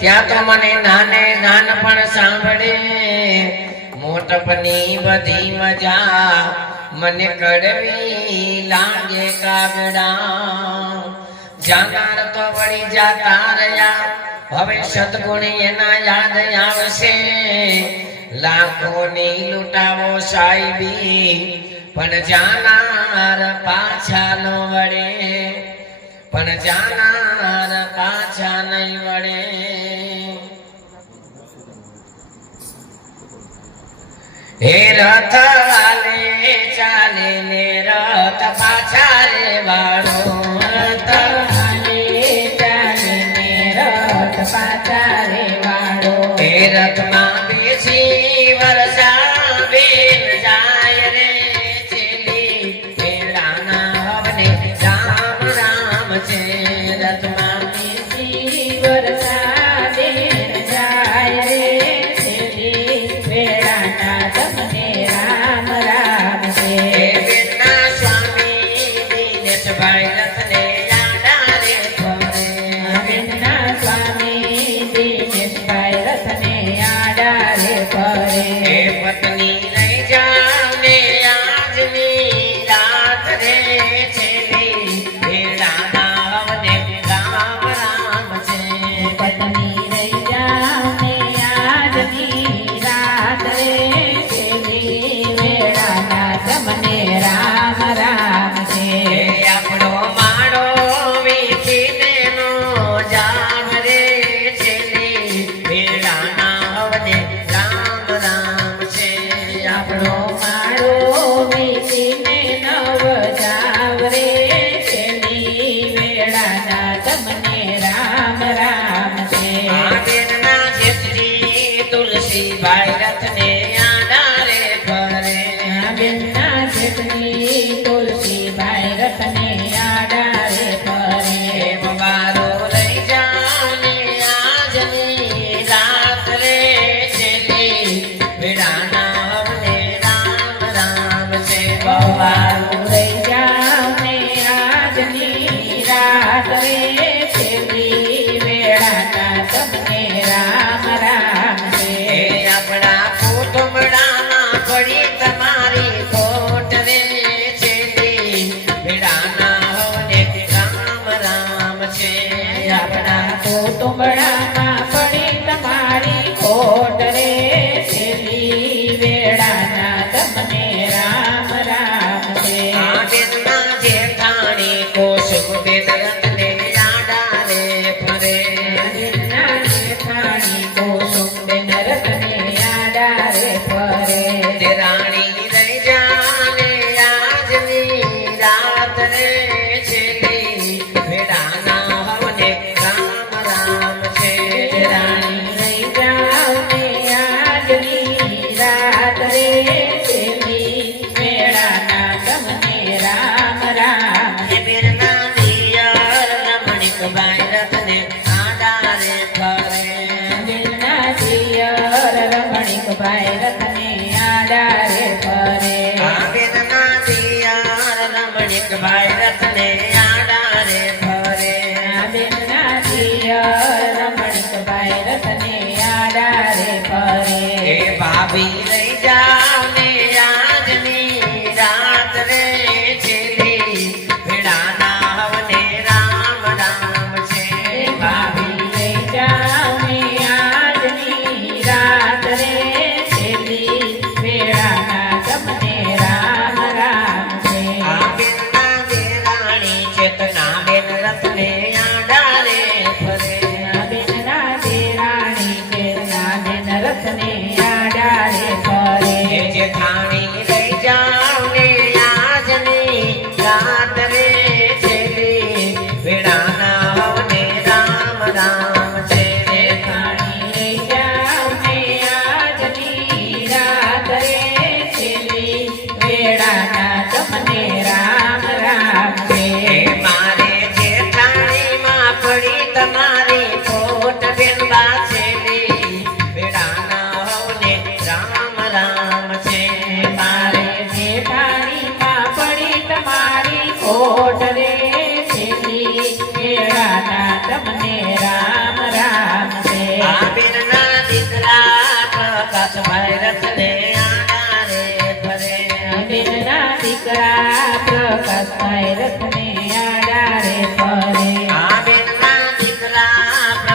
ત્યાં તો મને નાને નાનપણ સાંભળે મોટપની બધી મજા મને કડવી લાગે કાગડા જાનાર તો વળી જાતા રહ્યા હવે સદગુણી એના યાદ આવશે લાખોની લૂંટાવો સાહેબી પણ જાનાર પાછા ન વળે પણ જાનાર પાછા નહીં વળે હે રથ વાલે ચાલે ને રથ પાછા રે વાળો રથ વાલે ચાલે ને રથ પાછા રે વાળો હે રથમાં બેસી વરસાવે જાય રે છેલી પેડાના હવને રામ રામ છે રથમાં બેસી વરસાવે જાય રે છેલી પેડાના તમને રામ રામ છે બેના સ્વામી દિનેશભાઈ રથને યાડા રે ફરે બેના સ્વામી દિનેશભાઈ રથને યાડા રે ફરે પત્ની લઈ જાવ ને આજની રાત રે છેલી ભેડાના હવને રામ રામ છે પત્ની લઈ જાવ ને આજની રાત રે છેલી ભેડાના તમને રામ રામ છે આપણો માળો વીખીને નો જામ રે છેલી ભેડાના હવને રામ રામ છે આપણો માળો વીખીને નવ જાવ રે છેલી ભેડાના તમને રામ રામ છે બેનના જેઠી તુલસીભાઈ રથને યાડા રે ફરે બેનના જેઠી તુલસીભાઈ રથને યાડા રે ફરે બબારો લઈ જાવ ને આજની રાત રે છેલી ભેડાના હવને રામ રામ છે બબારો લઈ જાવ ને આજની રાત રે છેલી ભેડાના તમને રામ રામ છે આપણા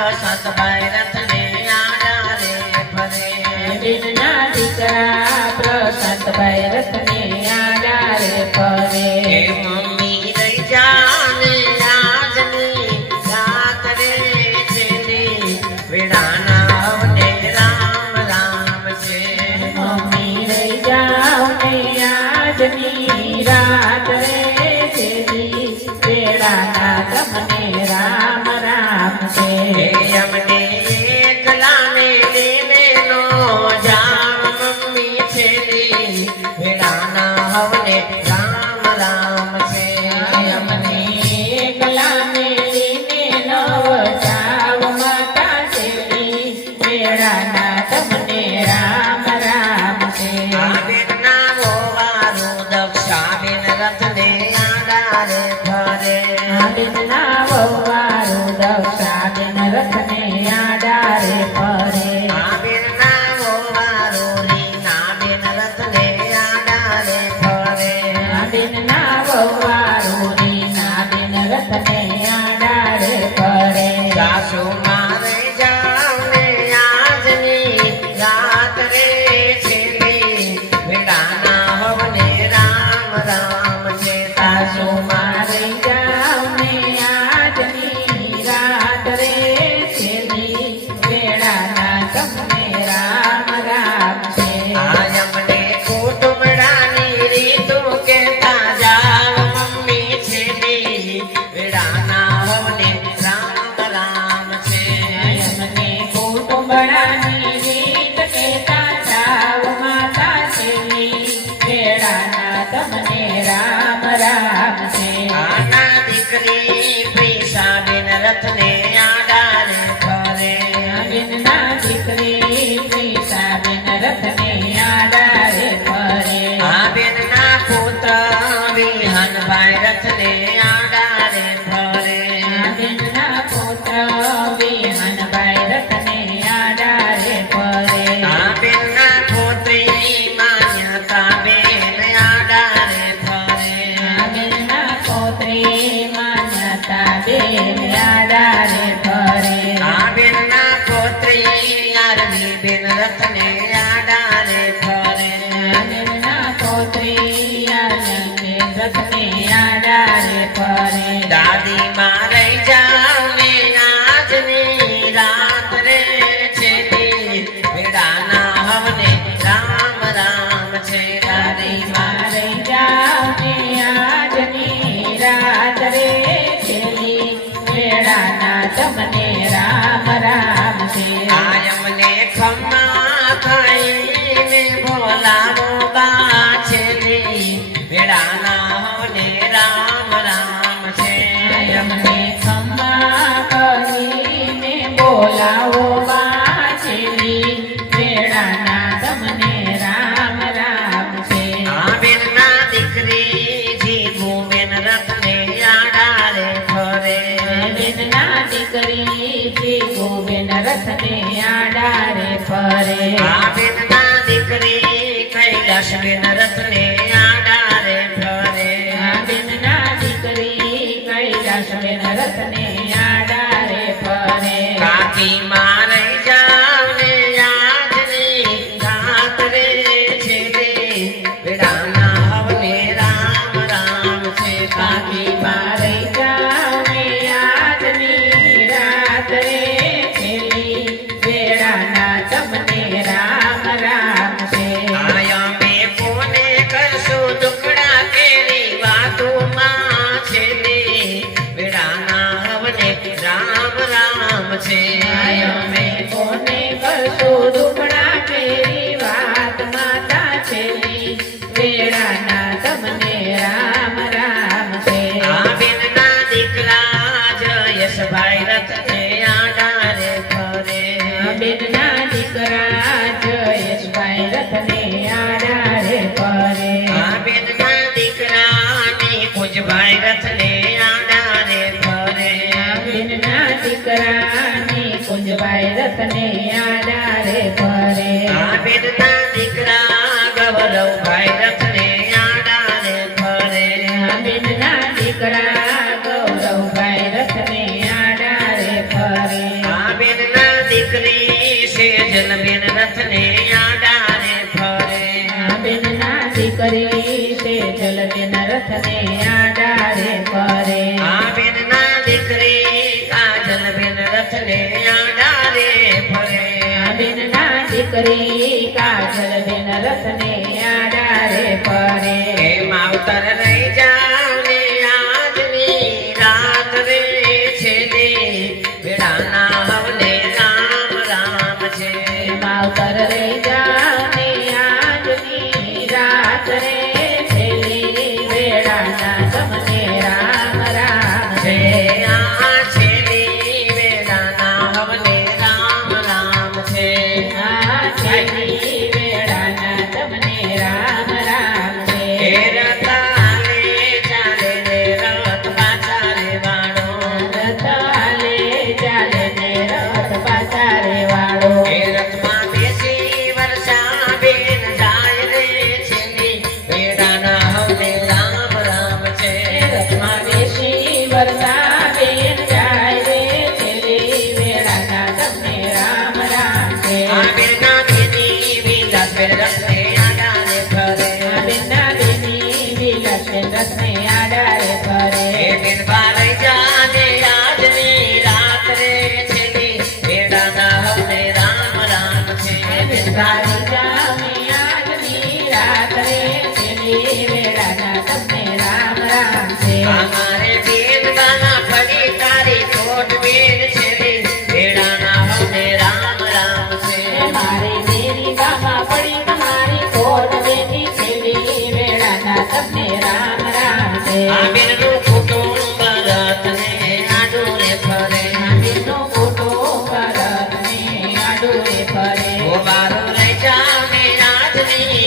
પ્રશાંતભાઈ રથને આડા રે ફરે બેનના દીકરા પ્રશાંતભાઈ રથને આડા રે ફરે એ મમ્મી રહી જાને આજની રાત રે છેલી વેડાના હવને રામ રામ છે મમ્મી રહી જાઓ ને આજની રાત રે છેલી વેળાના તમને રામ રામ છે અમને એકલાને લઈને નો જાવ મમ્મી છેલી વેડાના હવને રામ રામ છે અમને એકલાને લઈને નવ જાવ માતા છેલી વેળાના તમને રામ રામ છે આબેનના ગોવારું દક્ષાબેન રથને આડા રે ફરે બેનના વહુવારું દક્ષાબેન રથને આડા રે ફરે આબેનના ગોવારું રીનાબેન રથને આડા રે ફરે બેનના વહુવારું રીનાબેન રથને આડા રે ફરે સાસુ મારે જાવને આજની રાત રે છેલી વેડાના હવને રામ રામ છે સાસુ મારે જાવને આજની રાત રે છેલ્લી વેળાના તમને રામ રામ છે આયમને કુટુંબડાની રીતુ કેતા જાવ મમ્મી છેલી વેડાના હવને રામ રામ છે અમને કુટુંબડાની રીત કહેતા જાવ માતા છેલ્લી વેળાના તમને રામ રામ છે આના દીકરી પૈસાબેન રથને આડા રે ફરે બેનના દીકરી પ્રીતાબેન રથને આડા રે ફરે આબેનના પુત્ર વિહનભાઈ રથને આડા રે ફરે બેનના પુત્ર વિહનભાઈ રથને આડા રે ફરે આબેનના પુત્રી માન્યતાબેન આડા રે ફરે બેનના પૌત્રી માન્યતા બેન આડા રે ફરે આબેનના પુત્રી આરમીબેન રથને આડા રે ફરે બેનના પૌત્રી આનંદબેન રથને આડા રે ફરે દાદી મારે જાવને આજની રાત રે છેલી વેડાના હવને રામ રામ છે દાદી મારે જાવને આજની રાત રે છેલ્લી વેળાના તમને રામ રામ છે આયમને ખમ્મા ખાઈને બોલાવો બા છેલી વેડાના હવને રામ રામ છે અમને ખમ્મા કહીને બોલાવો બા છેલ્લી વેળાના તમને રામ રામ છે આબેનના દીકરી જીગુબેન રથને આડા રે ફરે બેનના દીકરી ગોબેન રથને આડા રે ફરે આબેનના દીકરી કૈલાસબેન રથને આડા રે ફરે બેનના દીકરી કૈલાસબેન રથને આડા રે ફરે કાકી મારે જાવને આજની રાત રે છેલી વેડાના હવને રામ રામ છે કાકી મારે જાવે આજની રાત રે છેલ્લી વેળાના તમને રામ રામ છે આયા મેં કોને કરશું દુખડા કેરી વાતોમાં છેલી વેડાના હવને રામ રામ છે આયો મેં કોને કરશું દુખડા ફેરી વાત માતા છેલ્લી વેળાના તમને રામ રામ છે આબેનના દીકરા જયેશભાઈ રથને આડા રે ફરે બેનના દીકરા જયેશભાઈ રથને આડા રે ફરે આબેનના દીકરાની કુંજભાઈ રથને આડા રે ફરે બેનના દીકરાની કુંજભાઈ રથને આડા રે ફરે આબેનના દીકરા ગૌરવભાઈ રથને આડા રે ફરે બેનના દીકરા ગૌરવભાઈ રથને આડા રે ફરે દીકરી કાજલ બેન રથને આડારે ફરે એ માવતર રહી જાવ ને આજની રાત રે છેલ્લી વેળાના હવને રામ રામ છે માવતર રહી જાને આજની રાત રે છેલ્લી વેળાના તમને રામ રામ છે છે આ છેલ્લી વેળાના હવને રામ રામ છે આ છેલ્લી વેળાના તમને રામ રામ એ છે રથાલે ચાલે ને રથ પાછા રે વાળો રથ હાલે ચાલે ને રથ પાછા રે વાળો એ રથમાં બેસી વર્ષા બેન જાય રે છેલ્લી વેળાના હવને રામ રામ છે રથમાં બેસી વરસા બેન જાય રે છેલ્લી વેળાના તમને રામ રામ છે આ બેના બેની વિલાસ બેન રથને આડાને ફરે આ બેના બેની વિલાસ બેન રથને આડારે ફરે એ બેન બારે જાને આજની રાત રે છેલ્લી વેળાના હવને રામ રામ છે સારી જામે આજની રાત રે છેલ્લી વેળાના તમને રામ રામ છે અમારે બેન બાના ફરી તારી કોટ બેન છેલ્લી વેળાના હવને રામ રામ છે મારી દેરી બાબા પડી તમારી કોટ બેની છેલ્લી વેળાના તમને રામ રામ છે આ બેનનું કુટુંબ રથને આડું ફરે આંબીનો ફોટો ભરતને આડુએ ફરે ઓ બારો રહી જાને આજની